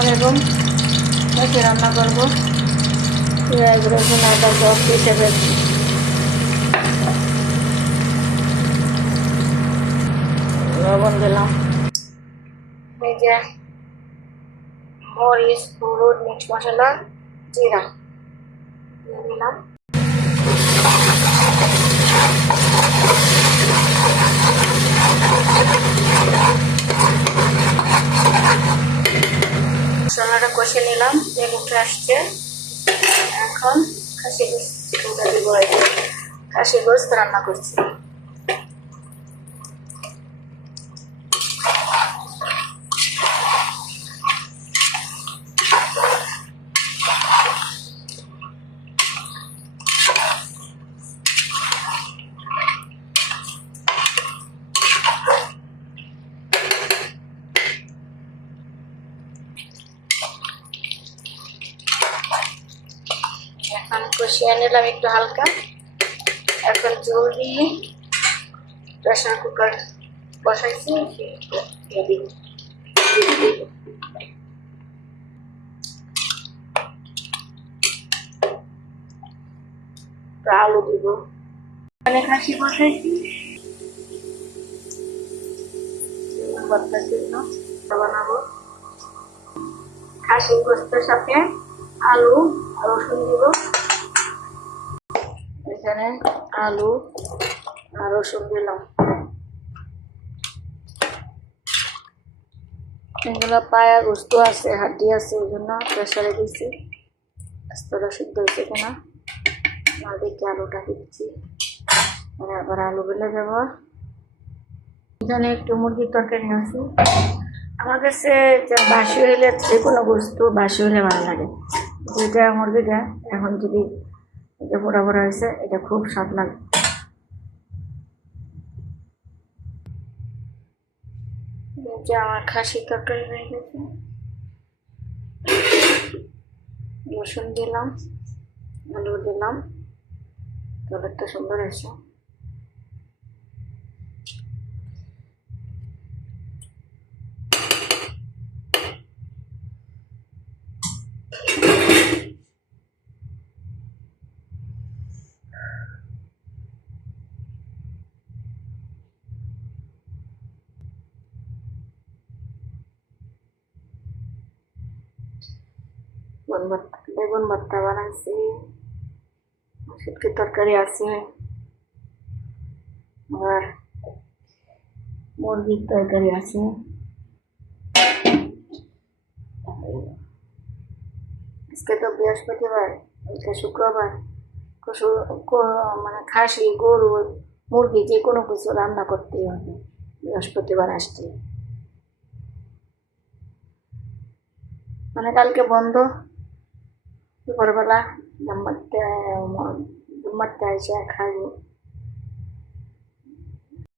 আলাইকুম আজকে রান্না করব। পেঁয়াজ রসুন, আদা সব পিঠে ফেলছি লবণ দিলাম। এই যে মরিচ, হলুদ মিক্স মশলা, জিরা। দিয়ে দিলাম। কষে নিলাম তেল উঠে আসছে। এখন খাসি গোস্ত দিব খাসি গোস্ত রান্না করছি। এখন কষিয়ে নিলাম একটু হালকা। এখন জল দিয়ে প্রেশার কুকার বসাইছি আলু দিব। মানে খাসি বসাইছি। ভর্তার জন্য বানাবো। খাসি গোস্তের সাথে আলু রসুন দিব। এখানে আলু আর রসুন দিলাম। এগুলো পায়া গোস্ত আছে, হাড্ডি আছে ওই জন্য প্রেশারে দিচ্ছি আস্তটা সিদ্ধ হয়েছে কিনা, না দেখে আলুটা দিচ্ছি। আর আবার আলু বেলে যাব এখানে একটু মুরগির তরকারি আছে। আমার কাছে বাসি হইলে যে কোনো বস্তু বাসি হইলে ভালো লাগে। যেটা মুরগিটা, এখন যদি এটা পোড়া পোড়া হয়েছে, এটা খুব স্বাদ লাগে। যে আমার খাসি তরকারি হয়ে গেছে। রসুন দিলাম, আলু দিলাম, কালারটা সুন্দর হয়েছে। বেগুন ভর্তা বেগুন ভর্তা বানাইছি। শুটকির তরকারি আছে। আর মুরগির তরকারি আছে। আজকে তো বৃহস্পতিবার আজকে শুক্রবার। কিছু মানে খাসি, গরু, মুরগি যে কোনো কিছু রান্না করতেই হবে। বৃহস্পতিবার আসছে। মানে কালকে বন্ধ। দুপুরবেলা জুম্মাতে জুম্মাতে এসে খাব